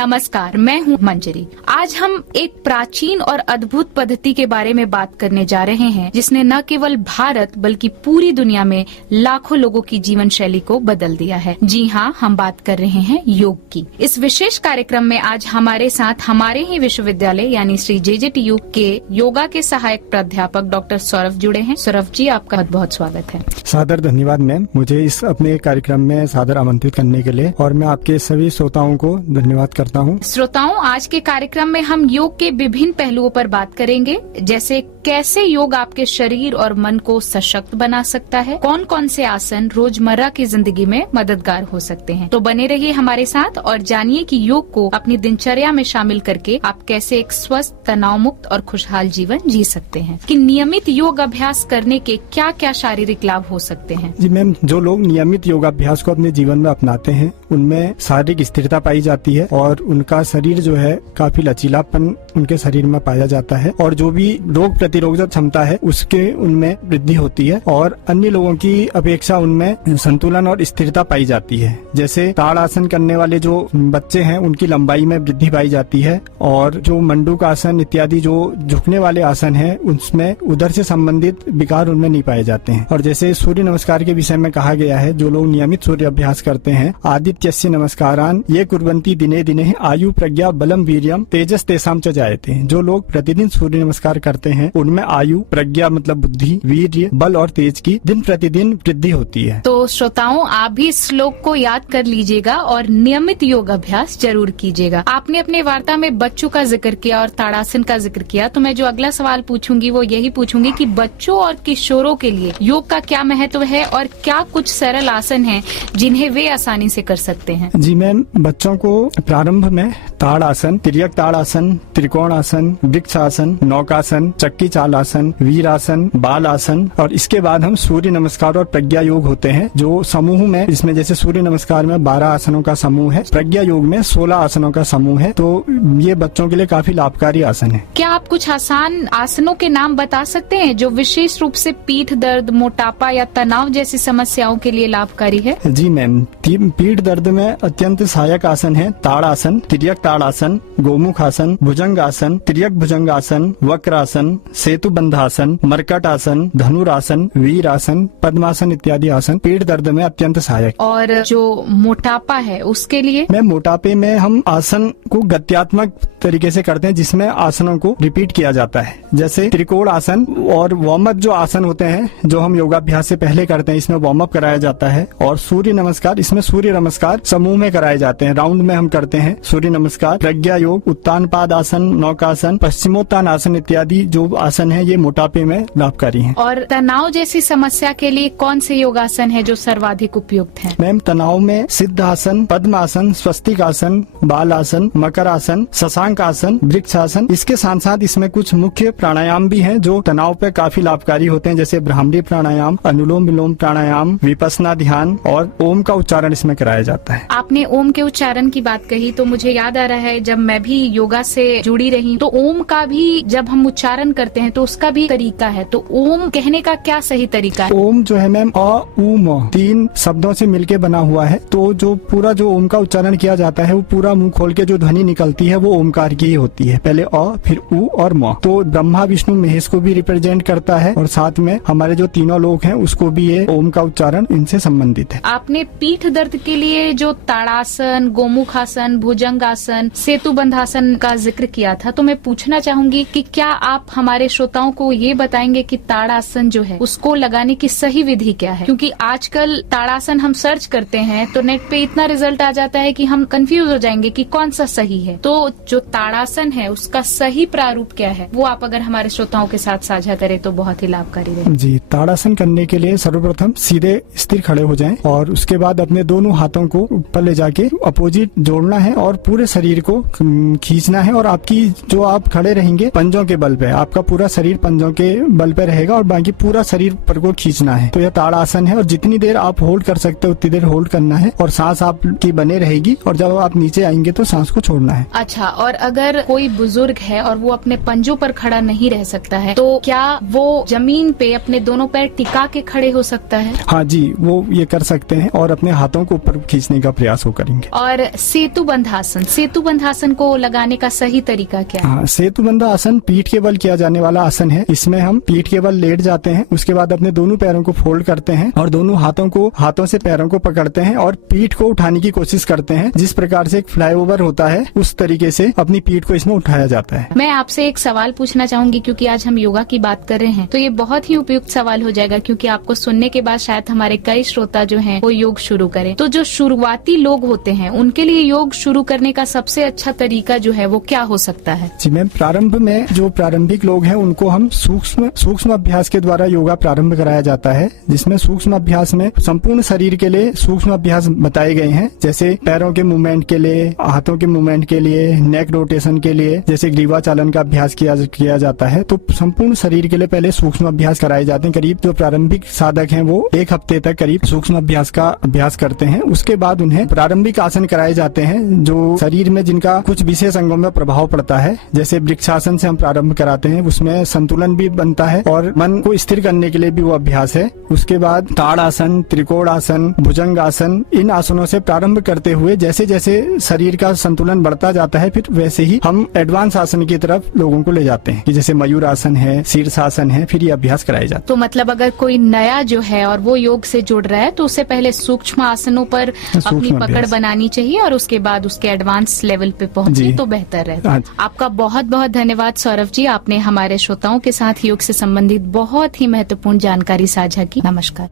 नमस्कार, मैं हूँ मंजरी। आज हम एक प्राचीन और अद्भुत पद्धति के बारे में बात करने जा रहे हैं, जिसने न केवल भारत बल्कि पूरी दुनिया में लाखों लोगों की जीवन शैली को बदल दिया है। जी हाँ, हम बात कर रहे हैं योग की। इस विशेष कार्यक्रम में आज हमारे साथ हमारे ही विश्वविद्यालय यानी श्री JJTU के योगा के सहायक प्राध्यापक डॉक्टर सौरभ जुड़े हैं। सौरभ जी, आपका बहुत बहुत स्वागत है। सादर धन्यवाद मैम, मुझे इस अपने कार्यक्रम में सादर आमंत्रित करने के लिए, और मैं आपके सभी श्रोताओं को धन्यवाद करता हूँ। श्रोताओं, आज के कार्यक्रम में हम योग के विभिन्न पहलुओं पर बात करेंगे, जैसे कैसे योग आपके शरीर और मन को सशक्त बना सकता है, कौन कौन से आसन रोजमर्रा की जिंदगी में मददगार हो सकते हैं। तो बने रहिए हमारे साथ और जानिए कि योग को अपनी दिनचर्या में शामिल करके आप कैसे एक स्वस्थ, तनाव मुक्त और खुशहाल जीवन जी सकते हैं। कि नियमित योग अभ्यास करने के क्या क्या शारीरिक लाभ हो सकते हैं। जी मैम, जो लोग नियमित योगाभ्यास को अपने जीवन में अपनाते हैं उनमें शारीरिक स्थिरता पाई जाती है और उनका शरीर जो है काफी लचीलापन उनके शरीर में पाया जाता है, और जो भी रोग प्रतिरोधक क्षमता है उसके उनमें वृद्धि होती है, और अन्य लोगों की अपेक्षा उनमें संतुलन और स्थिरता पाई जाती है। जैसे ताड़ासन करने वाले जो बच्चे हैं उनकी लंबाई में वृद्धि पाई जाती है, और जो मंडूक आसन इत्यादि जो झुकने वाले आसन है उसमें उदर से संबंधित विकार उनमें नहीं पाए जाते हैं। और जैसे सूर्य नमस्कार के विषय में कहा गया है, जो लोग नियमित सूर्य अभ्यास करते हैं, आदित्यस्य नमस्कारान ये कुर्वन्ति दिने दिने आयु प्रज्ञा बलम वीर्यम तेजस तेसाम च जायते। जो लोग प्रतिदिन सूर्य नमस्कार करते हैं उनमें आयु, प्रज्ञा मतलब बुद्धि, वीर्य, बल और तेज की दिन प्रतिदिन वृद्धि होती है। तो श्रोताओं, आप भी इस श्लोक को याद कर लीजिएगा और नियमित योग अभ्यास जरूर कीजिएगा। आपने अपने वार्ता में बच्चों का जिक्र किया और ताड़ासन का जिक्र किया, तो मैं जो अगला सवाल पूछूंगी वो यही पूछूंगी कि बच्चों और किशोरों के लिए योग का क्या महत्व है और क्या कुछ सरल आसन हैं जिन्हें वे आसानी से कर सकते हैं। जी मैम, बच्चों को प्रारंभ में ताड़ासन, तिर्यक ताड़ासन, त्रिकोण आसन, वृक्ष आसन, नौकासन, चक्की चाल आसन, वीर आसन, बाल आसन, और इसके बाद हम सूर्य नमस्कार और प्रज्ञा योग होते हैं जो समूह में, इसमें जैसे सूर्य नमस्कार में 12 आसनों का समूह है, प्रज्ञा योग में 16 आसनों का समूह है। तो ये बच्चों के लिए काफी लाभकारी आसन है। क्या आप कुछ आसान आसनों के नाम बता सकते हैं जो विशेष रूप से पीठ दर्द, मोटापा या तनाव जैसी समस्याओं के लिए लाभकारी है। जी मैम, पीठ दर्द में अत्यंत सहायक आसन है ताड़ासन, तिर्यक ताड़ासन, गोमुख आसन, भुजंग आसन, तिर्यक भुजंग आसन, वक्रासन, सेतु बंधासन, मरकट आसन, धनुरासन, वीर आसन, पद्मासन इत्यादि आसन पीठ दर्द में अत्यंत सहायक। और जो मोटापा है उसके लिए? मैम, मोटापे में हम आसन को गत्यात्मक तरीके से करते हैं, जिसमें आसनों को रिपीट किया जाता है। जैसे त्रिकोण आसन और वार्म अप जो आसन होते हैं जो हम योगाभ्यास से पहले करते हैं, इसमें वार्म अप कराया जाता है। और सूर्य नमस्कार, इसमें सूर्य नमस्कार समूह में कराए जाते हैं, राउंड में हम करते हैं सूर्य नमस्कार। प्रज्ञा योग, उत्तान पाद आसन, नौकासन, पश्चिमोत्तान आसन इत्यादि जो आसन है ये मोटापे में लाभकारी है। और तनाव जैसी समस्या के लिए कौन से योगासन है जो सर्वाधिक उपयुक्त है? मैम, तनाव में सिद्ध आसन, पद्म आसन, स्वस्तिक आसन, बाल आसन, मकर आसन, शशांक आसन, वृक्ष आसन। इसके साथ साथ इसमें कुछ मुख्य प्राणायाम भी हैं जो तनाव पे काफी लाभकारी होते हैं, जैसे ब्राह्मणी प्राणायाम, अनुलोम विलोम प्राणायाम, विपस्सना ध्यान और ओम का उच्चारण इसमें कराया जाता है। आपने ओम के उच्चारण की बात कही तो मुझे याद आ रहा है, जब मैं भी योगा से जुड़ी रही तो ओम का भी जब हम उच्चारण करते हैं तो उसका भी तरीका है। तो ओम कहने का क्या सही तरीका है? ओम जो है मैम, अ उ म 3 शब्दों से मिलके बना हुआ है। तो जो पूरा जो ओम का उच्चारण किया जाता है वो पूरा मुंह खोल के जो ध्वनि निकलती है वो ओमकार की ही होती है। पहले अ, फिर उ और म। तो ब्रह्मा विष्णु महेश को भी रिप्रेजेंट करता है, और साथ में हमारे जो तीनों लोग हैं उसको भी ये ओम का उच्चारण इनसे संबंधित है। आपने पीठ दर्द के लिए जो ताड़ासन, गोमुखासन, भुजंगासन, सेतु बंधासन का जिक्र किया था, तो मैं पूछना चाहूंगी कि क्या आप हमारे श्रोताओं को ये बताएंगे कि ताड़ासन जो है उसको लगाने की सही विधि क्या है? क्योंकि आजकल ताड़ासन हम सर्च करते हैं तो नेट पे इतना रिजल्ट आ जाता है कि हम कंफ्यूज हो जाएंगे कि कौन सा सही है। तो जो ताड़ासन है उसका सही प्रारूप क्या है, वो आप अगर हमारे श्रोताओं के साथ साझा करें तो बहुत ही लाभकारी रहेगा। जी, ताड़ासन करने के लिए सर्वप्रथम सीधे स्थिर खड़े हो जाएं, और उसके बाद अपने दोनों हाथों को ऊपर ले जाके अपोजिट जोड़ना है और पूरे शरीर को खींचना है। और आपकी जो आप खड़े रहेंगे पंजों के बल पे, आपका पूरा शरीर पंजों के बल पे रहेगा और बाकी पूरा शरीर पर को खींचना है। तो यह ताड़ासन है, और जितनी देर आप होल्ड कर सकते हो उतनी देर होल्ड करना है, और सांस आपकी बने रहेगी, और जब आप नीचे आएंगे तो सांस को छोड़ना है। अच्छा, और अगर कोई बुजुर्ग है और वो अपने पंजों पर खड़ा नहीं रह सकता है तो क्या वो जमीन पे अपने दोनों पैर टिका के खड़े हो सकता है? हाँ जी, वो ये कर सकते हैं और अपने हाथों को ऊपर खींचने का प्रयास वो करेंगे। और सेतु सेतु बंधासन को लगाने का सही तरीका क्या है? हाँ, सेतुबंध आसन पीठ के बल किया जाने वाला आसन है। इसमें हम पीठ के बल लेट जाते हैं, उसके बाद अपने दोनों पैरों को फोल्ड करते हैं और दोनों हाथों से पैरों को पकड़ते हैं और पीठ को उठाने की कोशिश करते हैं। जिस प्रकार से एक फ्लाईओवर होता है उस तरीके से अपनी पीठ को इसमें उठाया जाता है। मैं आपसे एक सवाल पूछना चाहूंगी, क्योंकि आज हम योगा की बात कर रहे हैं, तो ये बहुत ही उपयुक्त सवाल हो जाएगा, क्योंकि आपको सुनने के बाद शायद हमारे कई श्रोता जो हैं वो योग शुरू करें। तो जो शुरुआती लोग होते हैं उनके लिए योग शुरू करने का सबसे अच्छा तरीका जो है वो क्या हो सकता है? जी मैम, प्रारंभ में जो प्रारंभिक लोग हैं उनको हम सूक्ष्म अभ्यास के द्वारा योगा प्रारंभ कराया जाता है, जिसमें सूक्ष्म अभ्यास में संपूर्ण शरीर के लिए सूक्ष्म अभ्यास बताए गए हैं, जैसे पैरों के मूवमेंट के लिए, हाथों के मूवमेंट के लिए, नेक रोटेशन के लिए, जैसे ग्रीवा चालन का अभ्यास किया जाता है। तो संपूर्ण शरीर के लिए पहले सूक्ष्म अभ्यास कराए जाते हैं। करीब जो प्रारंभिक साधक हैं वो 1 हफ्ते तक करीब सूक्ष्म अभ्यास का अभ्यास करते हैं। उसके बाद उन्हें प्रारंभिक आसन कराए जाते हैं जो शरीर में जिनका कुछ विशेष अंगों में प्रभाव पड़ता है, जैसे वृक्षासन से हम प्रारंभ कराते हैं, उसमें संतुलन भी बनता है और मन को स्थिर करने के लिए भी वो अभ्यास है। उसके बाद ताड़ासन, त्रिकोण आसन, भुजंग आसन, इन आसनों से प्रारंभ करते हुए जैसे जैसे शरीर का संतुलन बढ़ता जाता है फिर वैसे ही हम एडवांस आसन की तरफ लोगों को ले जाते हैं, कि जैसे मयूर आसन है, शीर्षासन है, फिर ये अभ्यास कराए जाते हैं। तो मतलब अगर कोई नया जो है और वो योग से जुड़ रहा है तो उससे पहले सूक्ष्म आसनों पर अपनी पकड़ बनानी चाहिए और उसके बाद उसके एडवांस लेवल पे पहुंचे तो बेहतर रहता है। आपका बहुत बहुत धन्यवाद सौरभ जी, आपने हमारे श्रोताओं के साथ योग से संबंधित बहुत ही महत्वपूर्ण जानकारी साझा की। नमस्कार।